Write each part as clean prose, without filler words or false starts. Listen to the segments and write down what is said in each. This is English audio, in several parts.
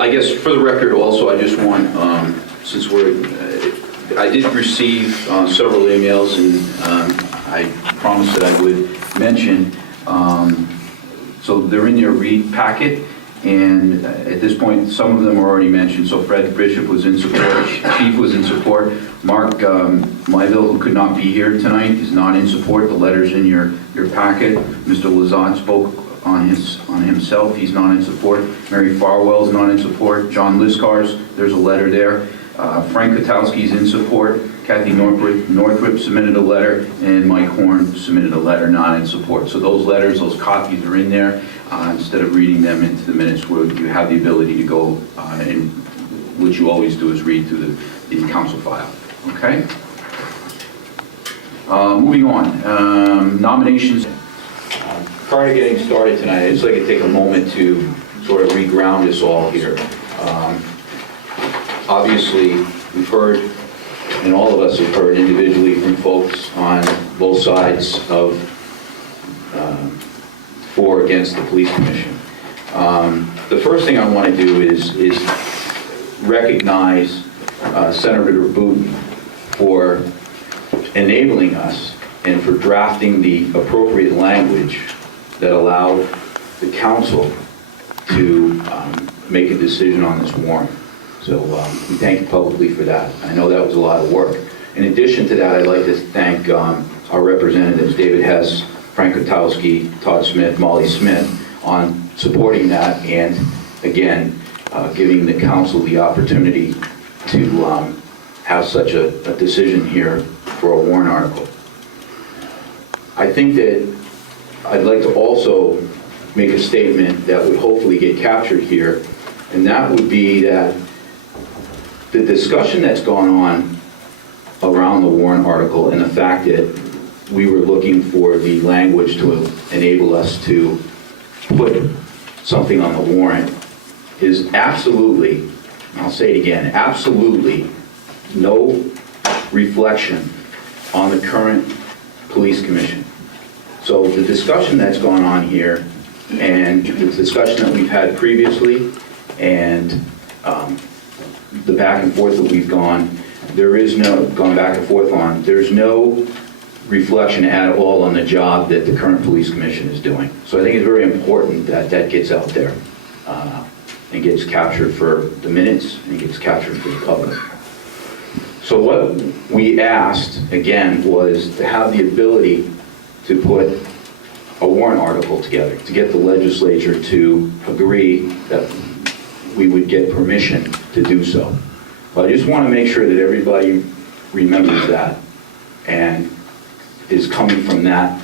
I guess for the record also, I just want, since I did receive several emails, and I promised that I would mention, so they're in your read packet, and at this point, some of them are already mentioned. So Fred Bishop was in support, Chief was in support, Mark Myville, who could not be here tonight, is not in support. The letter's in your packet. Mr. Lazat spoke on himself, he's not in support. Mary Farwell's not in support. John Liscars, there's a letter there. Frank Kotowski's in support. Kathy Northrup submitted a letter, and Mike Horn submitted a letter not in support. So those letters, those copies are in there. Instead of reading them into the minutes, where you have the ability to go, and what you always do is read through the council file. Okay? Moving on. Nominations. Prior to getting started tonight, I'd just like to take a moment to sort of re-ground us all here. Obviously, we've heard, and all of us have heard individually from folks on both sides of for or against the police commission. The first thing I want to do is recognize Senator Booten for enabling us and for drafting the appropriate language that allowed the council to make a decision on this warrant. So we thank you publicly for that. I know that was a lot of work. In addition to that, I'd like to thank our representatives, David Hess, Frank Kotowski, Todd Smith, Molly Smith, on supporting that and, again, giving the council the opportunity to have such a decision here for a warrant article. I think that I'd like to also make a statement that would hopefully get captured here, and that would be that the discussion that's gone on around the warrant article and the fact that we were looking for the language to enable us to put something on the warrant is absolutely, I'll say it again, absolutely no reflection on the current police commission. So the discussion that's gone on here and the discussion that we've had previously and the back and forth that we've gone back and forth on, there's no reflection at all on the job that the current police commission is doing. So I think it's very important that that gets out there and gets captured for the minutes and gets captured for the public. So what we asked, again, was to have the ability to put a warrant article together, to get the legislature to agree that we would get permission to do so. But I just want to make sure that everybody remembers that and is coming from that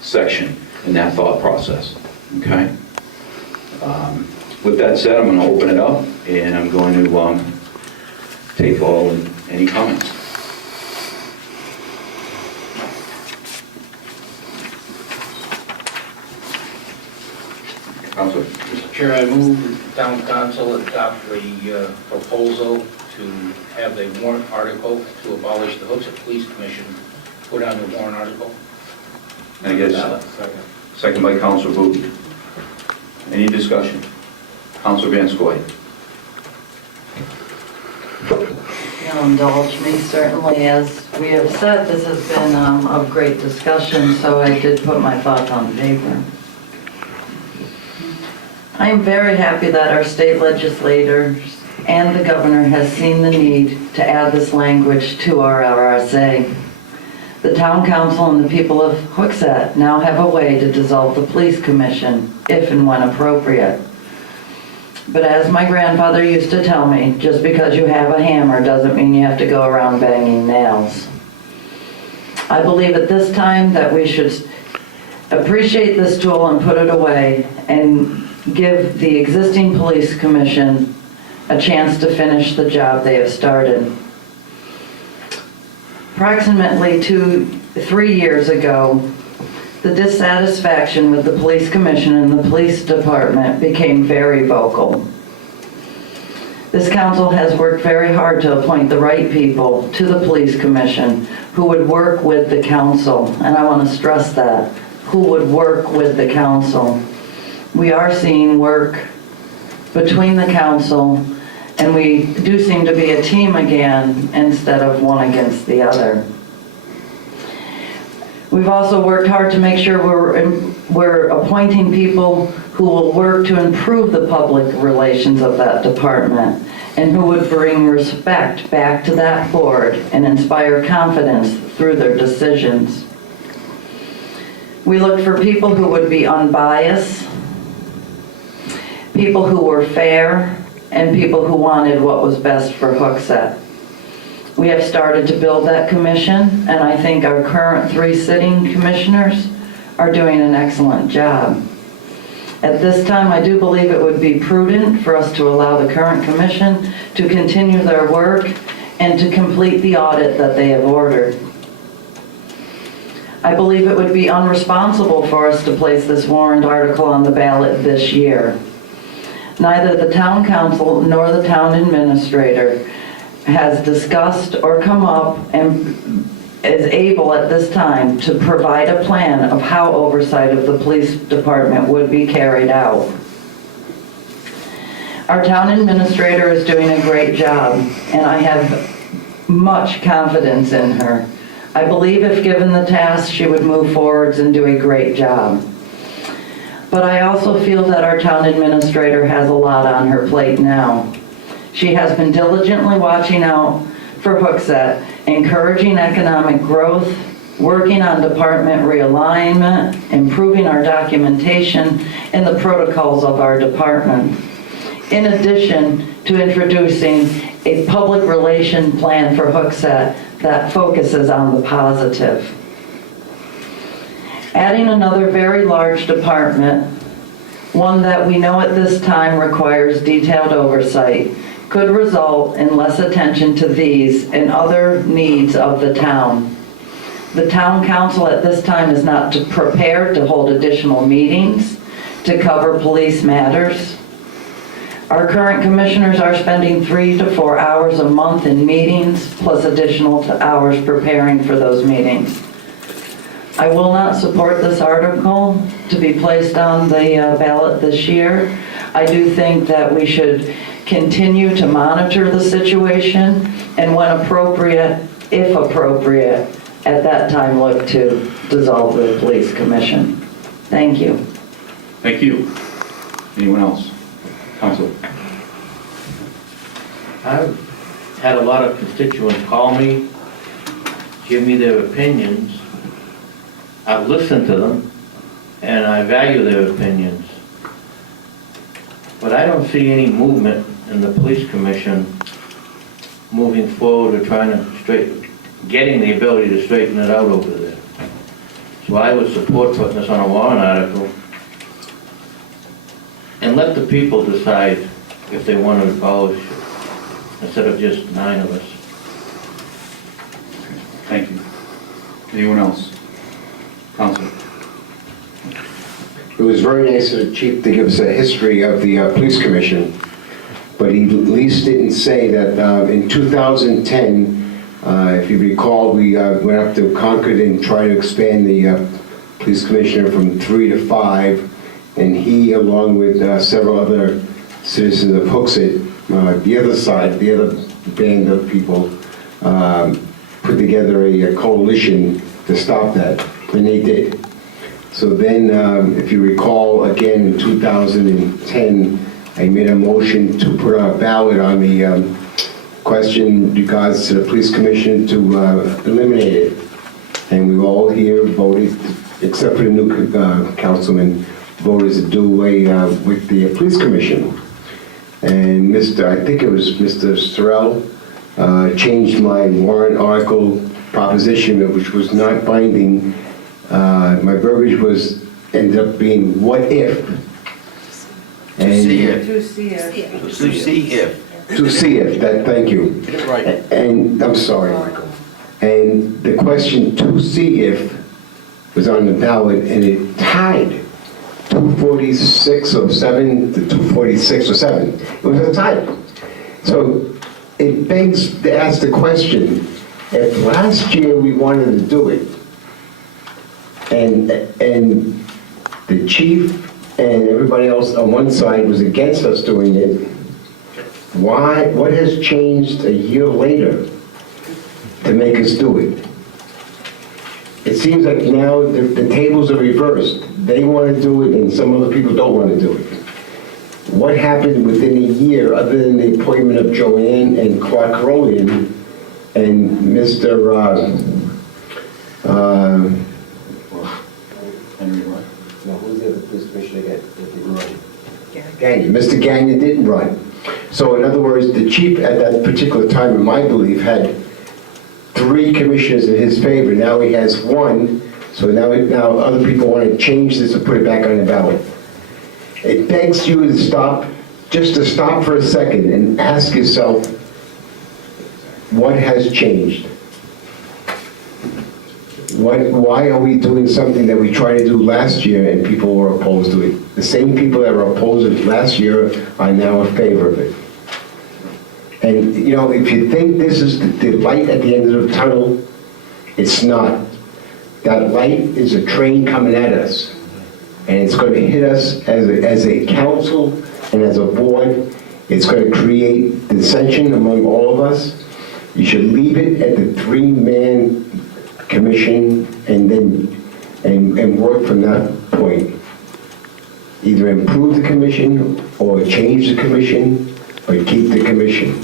section and that thought process, okay? With that said, I'm going to open it up and I'm going to take any comments. Councilor. Mr. Chair, I move the town council adopt the proposal to have a warrant article to abolish the Hooksett Police Commission put on the warrant article. I guess second by Councilor Booten. Any discussion? Councilor Van Scoy. You'll indulge me, certainly, as we have said, this has been of great discussion, so I did put my thoughts on paper. I am very happy that our state legislators and the governor has seen the need to add this language to our RSA. The town council and the people of Hooksett now have a way to dissolve the police commission, if and when appropriate. But as my grandfather used to tell me, just because you have a hammer doesn't mean you have to go around banging nails. I believe at this time that we should appreciate this tool and put it away and give the existing police commission a chance to finish the job they have started. Approximately 3 years ago, the dissatisfaction with the police commission and the police department became very vocal. This council has worked very hard to appoint the right people to the police commission who would work with the council, and I want to stress that, who would work with the council. We are seeing work between the council, and we do seem to be a team again instead of one against the other. We've also worked hard to make sure we're appointing people who will work to improve the public relations of that department and who would bring respect back to that board and inspire confidence through their decisions. We looked for people who would be unbiased, people who were fair, and people who wanted what was best for Hooksett. We have started to build that commission, and I think our current 3 sitting commissioners are doing an excellent job. At this time, I do believe it would be prudent for us to allow the current commission to continue their work and to complete the audit that they have ordered. I believe it would be unresponsible for us to place this warrant article on the ballot this year. Neither the town council nor the town administrator has discussed or come up and is able at this time to provide a plan of how oversight of the police department would be carried out. Our town administrator is doing a great job, and I have much confidence in her. I believe if given the task, she would move forwards and do a great job. But I also feel that our town administrator has a lot on her plate now. She has been diligently watching out for Hooksett, encouraging economic growth, working on department realignment, improving our documentation and the protocols of our department. In addition to introducing a public relation plan for Hooksett that focuses on the positive. Adding another very large department, one that we know at this time requires detailed oversight, could result in less attention to these and other needs of the town. The town council at this time is not prepared to hold additional meetings to cover police matters. Our current commissioners are spending 3 to 4 hours a month in meetings, plus additional hours preparing for those meetings. I will not support this article to be placed on the ballot this year. I do think that we should continue to monitor the situation and when appropriate, if appropriate, at that time look to dissolve the police commission. Thank you. Thank you. Anyone else? Council. I've had a lot of constituents call me, give me their opinions. I've listened to them, and I value their opinions. But I don't see any movement in the police commission moving forward or trying to getting the ability to straighten it out over there. So I would support putting this on a warrant article and let the people decide if they want to abolish it, instead of just 9 of us. Thank you. Anyone else? Council. It was very nice of the chief to give us a history of the police commission, but he at least didn't say that in 2010, if you recall, we went up to Concord and tried to expand the police commissioner from 3 to 5, and he, along with several other citizens of Hooksett, the other side, the other band of people, put together a coalition to stop that, and they did. So then, if you recall, again in 2010, I made a motion to put a ballot on the question in regards to the police commission to eliminate it. And we all here voted, except for the new councilman, voted to do away with the police commission. And I think it was Mr. Sorrell, changed my warrant article proposition, which was not binding. My verbiage ended up being what if. And To see if. Thank you. Right. And I'm sorry, Michael. And the question to see if was on the ballot, and it tied 246 or 7 to 246 or 7. It was a tie. So it begs to ask the question, if last year we wanted to do it, and the chief and everybody else on one side was against us doing it. Why, what has changed a year later to make us do it? It seems like now the tables are reversed. They want to do it and some other people don't want to do it. What happened within a year, other than the appointment of Joanne and Clark Carolian and Mr. Henry, what? No, who's the other police commissioner that didn't run? Gagnon. Mr. Gagnon didn't run. So in other words, the chief at that particular time, in my belief, had 3 commissioners in his favor. Now he has 1. So now other people want to change this and put it back on the ballot. It begs you to stop, just to stop for a second and ask yourself, what has changed? Why are we doing something that we tried to do last year and people were opposed to it? The same people that were opposed to it last year are now in favor of it. And, you know, if you think this is the light at the end of the tunnel, it's not. That light is a train coming at us. And it's going to hit us as a council and as a board. It's going to create dissension among all of us. You should leave it at the 3-man commission and work from that point. Either improve the commission or change the commission or keep the commission.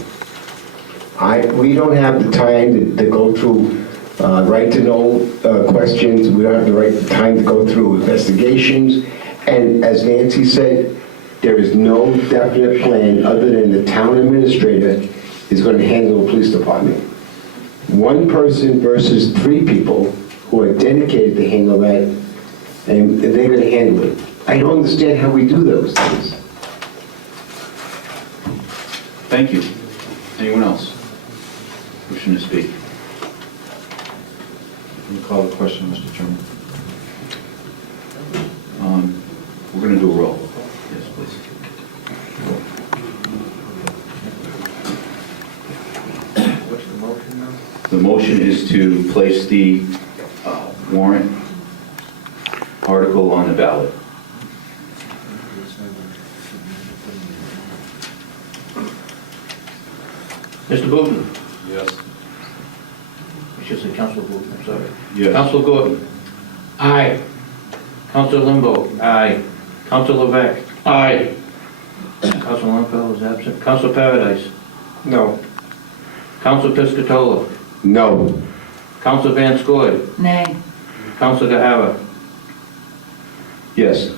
We don't have the time to go through right to know questions. We don't have the right time to go through investigations. And as Nancy said, there is no definite plan other than the town administrator is going to handle the police department. 1 person versus 3 people who are dedicated to handle that, and they're going to handle it. I don't understand how we do those things. Thank you. Anyone else wishing to speak? Can you call the question, Mr. Chairman? We're going to do a roll. Yes, please. What's the motion now? The motion is to place the warrant article on the ballot. Mr. Booton? Yes. I should say Council Booton, I'm sorry. Yes. Council Gordon? Aye. Council Limbo? Aye. Council Levesque? Aye. Council Longfellow is absent. Council Paradise? No. Council Piscatolo? No. Council Van Scoy? Nay. Council Gahara? Yes.